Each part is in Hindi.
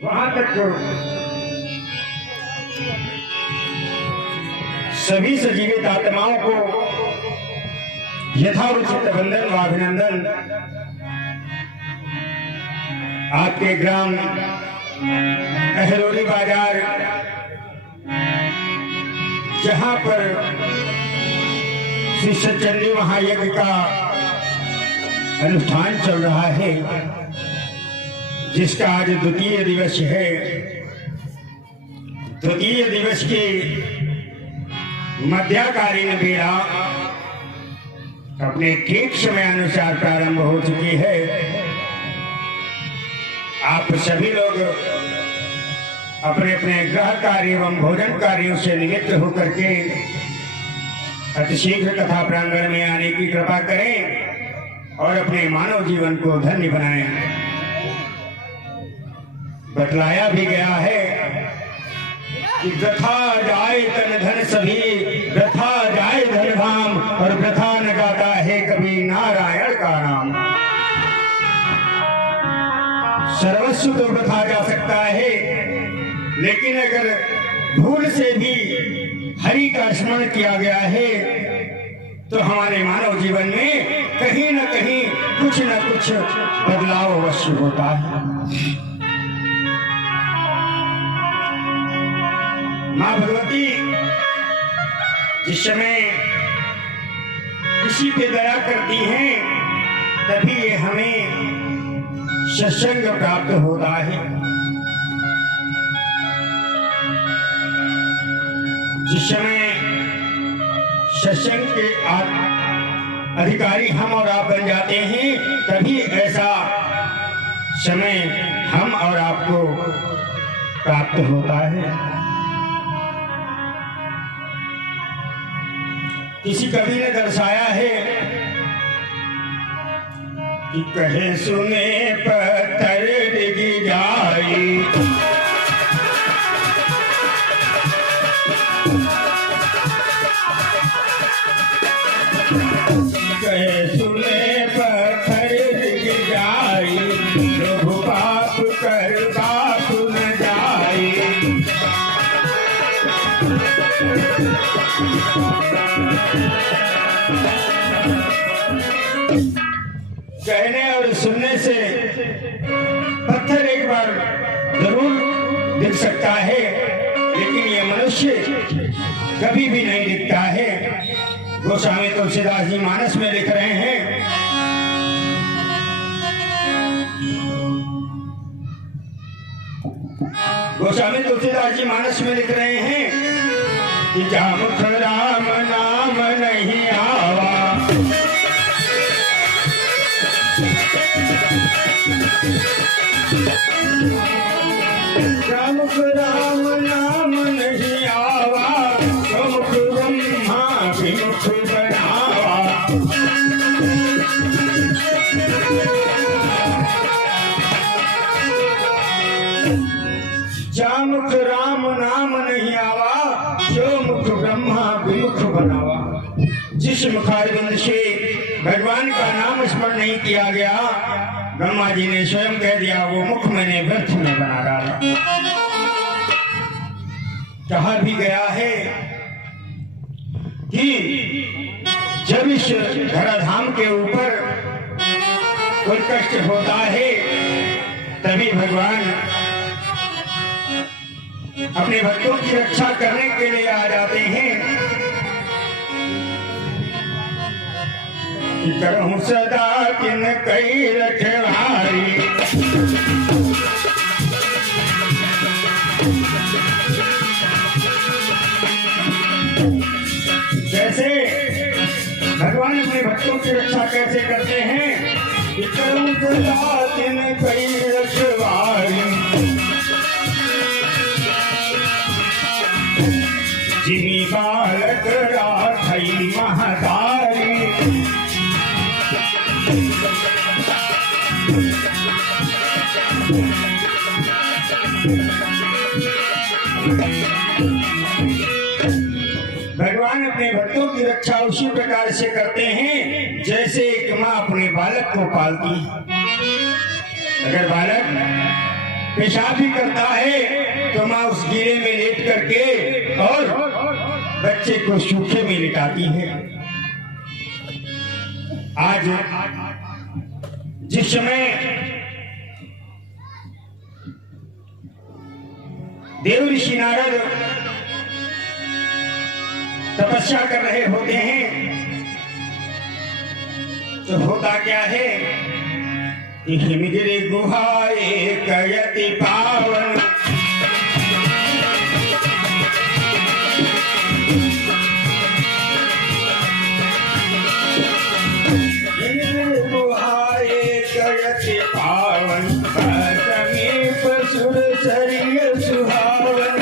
वहां तक सभी सजीवित आत्माओं को यथाउचित वंदन व अभिनंदन। आपके ग्राम अहरोली बाजार, जहां पर श्री सचंडी महायज्ञ का अनुष्ठान चल रहा है, जिसका आज द्वितीय दिवस है। द्वितीय दिवस की मध्याकालीन बेला अपने ठीक समय अनुसार प्रारंभ हो चुकी है। आप सभी लोग अपने अपने गृह कार्य एवं भोजन कार्यों से निवृत्त होकर के अतिशीघ्र कथा प्रांगण में आने की कृपा करें और अपने मानव जीवन को धन्य बनाएं। बतलाया भी गया है कि वृथा जाए तन धन सभी, वृथा जाए धन धाम, और वृथा न गाता है कभी नारायण का नाम। सर्वस्व तो वृथा जा सकता है, लेकिन अगर भूल से भी हरि का स्मरण किया गया है तो हमारे मानव जीवन में कहीं न कहीं कुछ न कुछ बदलाव अवश्य होता है। माँ भगवती जिस समय किसी पे दया करती हैं, तभी ये हमें सत्संग प्राप्त होता है। जिस समय सत्संग के अधिकारी हम और आप बन जाते हैं, तभी ऐसा समय हम और आपको प्राप्त होता है। किसी कवि ने दर्शाया है कि कहे सुने पत्थर डिग जाई, कहे सुने पत्थर डिग जाई, प्रभु पाप कर बाप न जाई। कहने और सुनने से पत्थर एक बार जरूर दिख सकता है, लेकिन ये मनुष्य कभी भी नहीं दिखता है। गोस्वामी तुलसीदास जी मानस में लिख रहे हैं, गोस्वामी तुलसीदास जी मानस में लिख रहे हैं कि जहाँ मुख राम नाम नहीं आवा, जहाँ मुख राम नाम नहीं आवा, तो मुख ब्रह्मा विमुख बनावा। जहाँ मुख राम नाम नहीं आवा, जो मुख ब्रह्मा विमुख बनावा। जिस मुखारविंद से भगवान का नाम स्मरण नहीं किया गया, ब्रह्मा जी ने स्वयं कह दिया वो मुख मैंने व्यर्थ में बना डाला। कहा भी गया है कि जब इस धराधाम के ऊपर कोई कष्ट होता है, तभी भगवान अपने भक्तों की रक्षा करने के लिए आ जाते हैं। करहूं सदा किन कई रखवारी, जैसे भगवान अपने भक्तों की रक्षा कैसे करते हैं। करहूं सदा किन कई रखवारी, जिमी बालक राखई महतारी। भगवान अपने भक्तों की रक्षा उसी प्रकार से करते हैं जैसे एक माँ अपने बालक को पालती है। अगर बालक पेशाब भी करता है तो माँ उस गीले में लेट करके और बच्चे को सूखे में लिटाती है। आज जिस समय देव ऋषि नारद तपस्या कर रहे होते हैं तो होता क्या है, हिमगिरि गुहा एक यति पावन, हिमगिरि गुहा एक यति पावन, समीप सुर शरीर सुहावन।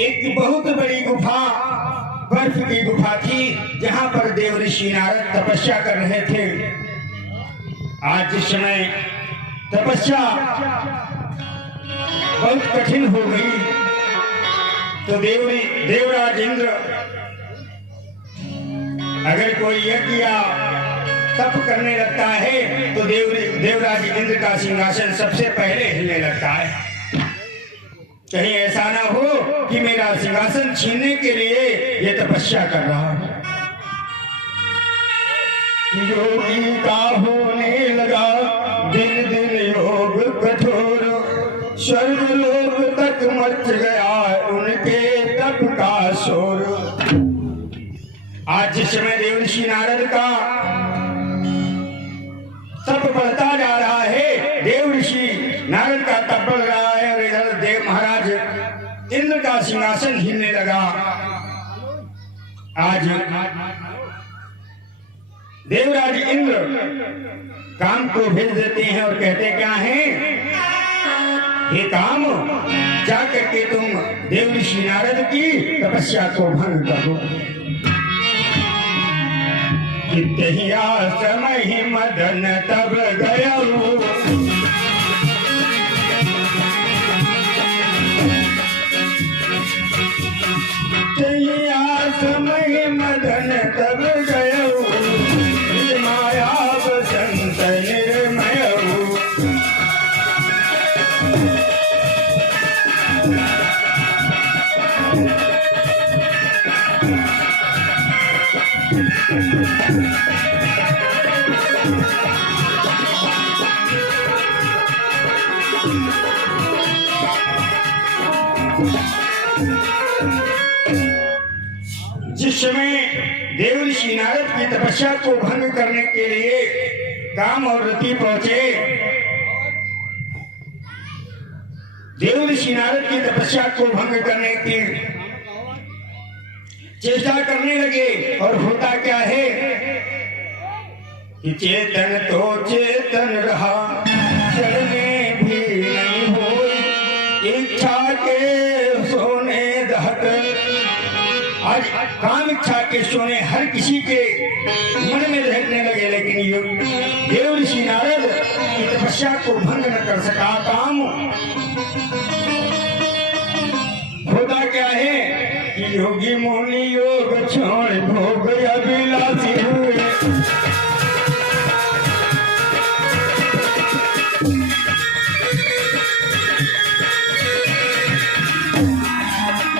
एक बहुत बड़ी गुफा, बर्फ की गुफा थी जहां पर देव ऋषि नारद तपस्या कर रहे थे। आज जिस समय तपस्या बहुत कठिन हो गई तो देवराज इंद्र, अगर कोई यज्ञ या तप करने लगता है तो देवराज इंद्र का सिंहासन सबसे पहले हिलने लगता है। कहीं ऐसा ना हो कि मेरा सिंहासन छीनने के लिए ये तपस्या कर रहा है। योगी का होने लगा दिन दिन योग कठोर, स्वर्ग लोक तक मच गया उनके तप का शोर। आज जिस समय देव ऋषि नारद का तप बढ़ता जा रहा है, देव ऋषि नारद का तप बढ़ रहा है और इधर देव महाराज इंद्र का सिंहासन हिलने लगा। आज देवराज इंद्र काम को भेज देते हैं और कहते क्या है, ये काम जा करके तुम देव ऋषि नारद की तपस्या को भंग कर दो। समय मदन तब गया समय मदन तब गया, माया बसंत निर्मय। जिस समय देव ऋषि नारद की तपस्या को भंग करने के लिए काम और रति पहुंचे, देव ऋषि नारद की तपस्या को भंग करने की चेष्टा करने लगे और होता क्या है कि चेतन तो चेतन रहा, चलने भी नहीं हो, इच्छा के सोने दहक। आज काम इच्छा के सोने हर किसी के मन में रहने लगे, लेकिन देव ऋषि नारद की तपस्या को भंग न कर सका काम। होता क्या है कि योगी मुनि योग छोड़ भोग अभिलाषी हुए,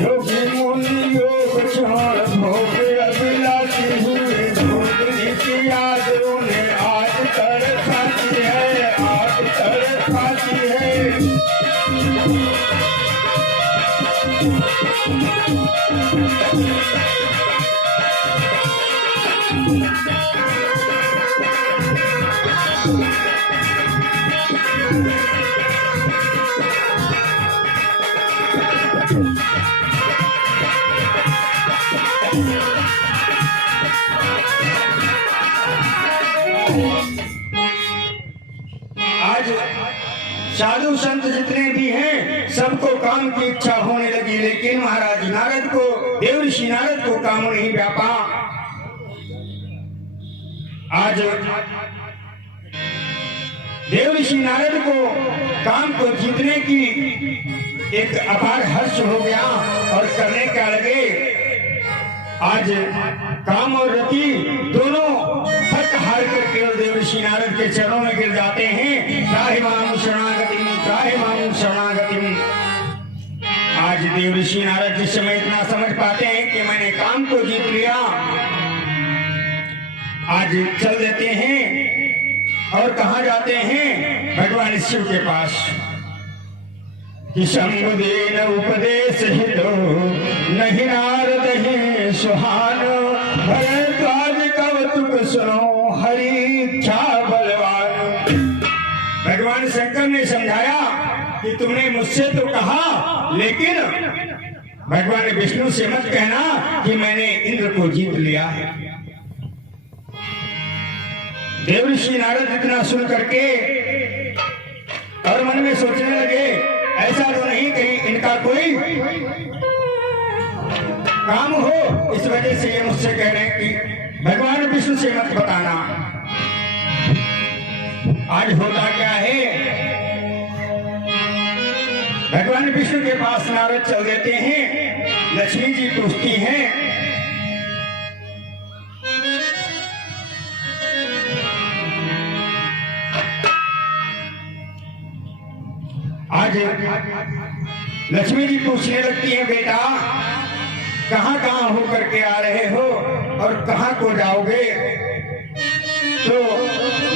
योगी मुनि योग छोड़ भोग अभिलाषी हुए। भोग की याद उन्हें आज तर खाती है, आज तर खाती है। आज साधु संत जितने भी हैं सबको काम की इच्छा होने लेकिन महाराज नारद को, देवऋषि नारद को काम नहीं व्यापा। आज देवऋषि नारद को काम को जीतने की एक अपार हर्ष हो गया और करने क्या लगे। आज काम और रति दोनों थक हार कर केवल देवऋषि नारद के चरणों में गिर जाते हैं। त्राहि मां शरणागतिम, त्राहि मां शरणागतिम। आज देवऋषि नारद जिस समय इतना समझ पाते हैं कि मैंने काम को जीत लिया, आज चल देते हैं और कहा जाते हैं भगवान शिव के पास कि शंभुदेन उपदेश हितो नहीं नारद है सुहान, भरद्वाज कवतुक सुनो हरि इच्छा बलवान। भगवान शंकर ने समझाया कि तुमने मुझसे तो कहा, लेकिन भगवान विष्णु से मत कहना कि मैंने इंद्र को जीत लिया है। देवऋषि नारद इतना सुन करके और मन में सोचने लगे, ऐसा तो नहीं कहीं इनका कोई काम हो, इस वजह से ये मुझसे कह रहे हैं कि भगवान विष्णु से मत बताना। आज होता क्या है, भगवान विष्णु के पास नारद चल देते हैं। लक्ष्मी जी पूछती हैं, आज लक्ष्मी जी पूछने लगती है, बेटा कहां कहां होकर के आ रहे हो और कहां को जाओगे। तो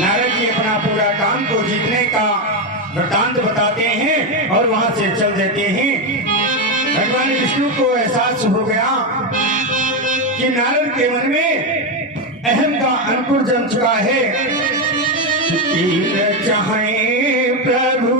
नारद जी अपना पूरा काम को जीतने का वृतांत बताते हैं और वहां से चल देते हैं। भगवान विष्णु को एहसास हो गया कि नारद के मन में अहम का अंकुर जम चुका है। चाहे प्रभु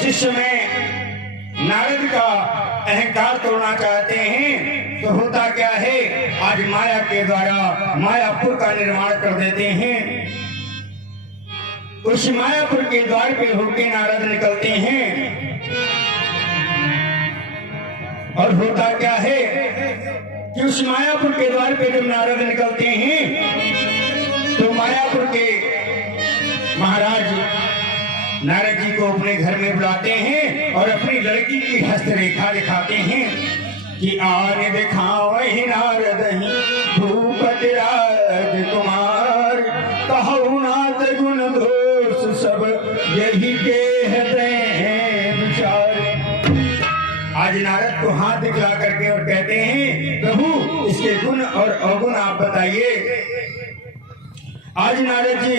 जिस समय नारद का अहंकार तोड़ना चाहते हैं तो होता क्या है, आज माया के द्वारा मायापुर का निर्माण कर देते हैं। उस मायापुर के द्वार पे होके नारद निकलते हैं और होता क्या है कि उस मायापुर के द्वार पे जब नारद निकलते हैं तो मायापुर के महाराज नारद जी को अपने घर में बुलाते हैं और अपनी लड़की की हस्तरेखा दिखाते हैं कि आने दिखाओ ही नारद ही भूपति राजकुमार, कहु नाथ गुण दोष सब यही कहते हैं विचार। आज नारद को हाथ दिखला करके और कहते हैं, प्रभु इसके गुण और अवगुण आप बताइए। आज नारद जी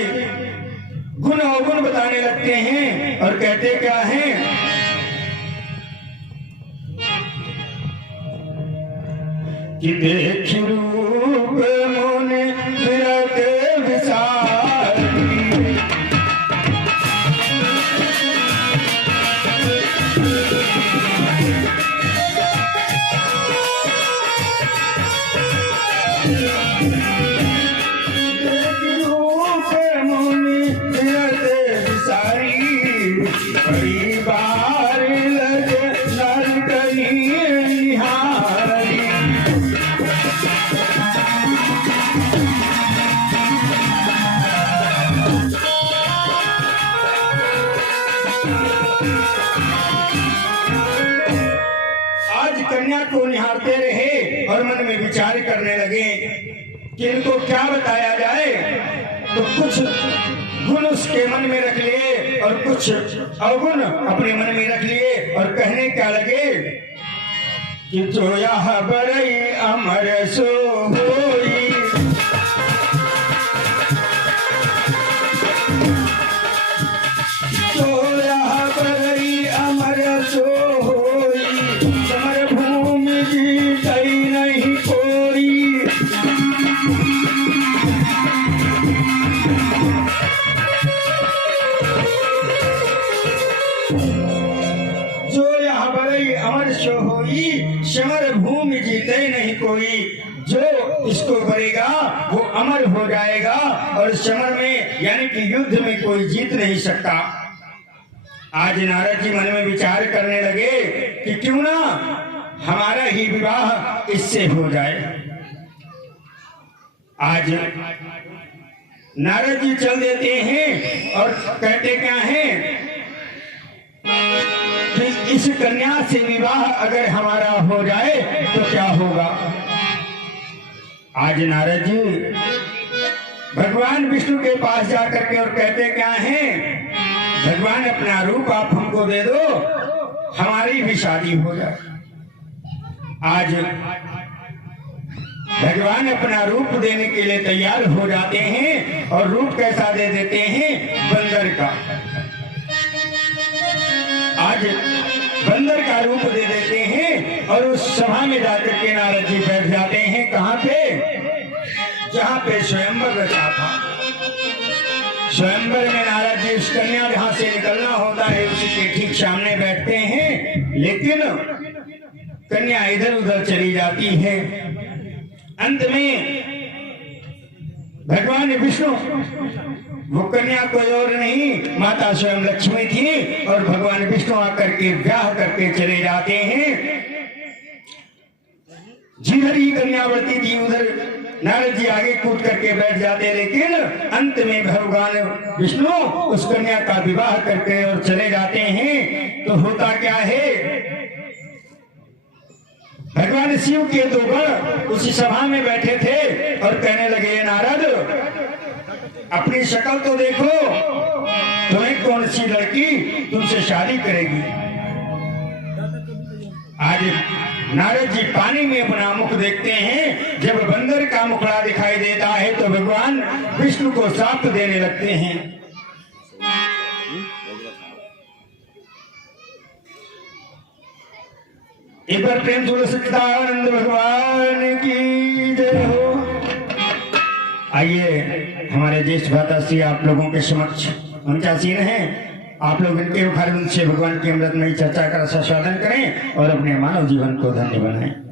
गुण अवगुण बताने लगते हैं और कहते क्या हैं, कि देख रूप मुनि विरत विसारी, को निहारते रहे और मन में विचार करने लगे कि इनको क्या बताया जाए। तो कुछ गुण उसके मन में रख लिए और कुछ अवगुण अपने मन में रख लिए और कहने क्या लगे कि जो यह बरई अमर सो होई, जो यह बरई अमर सो होई, समर भूमि जीतई नहीं कोई। जो यह बरई अमर सो होई, समर भूमि जीते नहीं कोई। जो इसको करेगा वो अमर हो जाएगा और समर में यानी कि युद्ध में कोई जीत नहीं सकता। आज नारद जी मन में विचार करने लगे कि क्यों ना हमारा ही विवाह इससे हो जाए। आज नारद जी चल देते हैं और कहते क्या हैं कि इस कन्या से विवाह अगर हमारा हो जाए तो क्या होगा। आज नारद जी भगवान विष्णु के पास जाकर के और कहते क्या हैं, भगवान अपना रूप आप हमको दे दो, हमारी भी शादी हो जाए। आज भगवान अपना रूप देने के लिए तैयार हो जाते हैं और रूप कैसा दे देते हैं, बंदर का। आज बंदर का रूप दे देते हैं और उस सभा में जाकर के नारद जी बैठ जाते हैं। कहाँ पे, जहाँ पे स्वयंवर रचा था। स्वयंवर में नारद जी उस कन्या जहाँ से निकलना होता है उसी के ठीक सामने बैठते हैं, लेकिन कन्या इधर उधर चली जाती है। अंत में भगवान विष्णु, वो कन्या कोई और नहीं माता स्वयं लक्ष्मी थी और भगवान विष्णु आकर के ब्याह करके चले जाते हैं। जिधर ही कन्या बढ़ती थी उधर नारद जी आगे कूद करके बैठ जाते, लेकिन अंत में भगवान विष्णु उस कन्या का विवाह करके और चले जाते हैं। तो होता क्या है, भगवान शिव के दो गण उसी सभा में बैठे थे और कहने लगे, नारद अपनी शक्ल तो देखो, तुम्हें कौन सी लड़की तुमसे शादी करेगी। आज नारद जी पानी में अपना मुख देखते हैं, जब बंदर का मुखड़ा दिखाई देता है तो भगवान विष्णु को श्राप देने लगते हैं। एक बार प्रेम से सच्चिदानंद भगवान की जय हो। आइए हमारे ज्येष्ठ भ्राता श्री आप लोगों के समक्ष मंचासीन हैं, आप लोग इनके मुखारविंद से भगवान की अमृतमयी चर्चा का रसास्वादन करें और अपने मानव जीवन को धन्य बनाएं।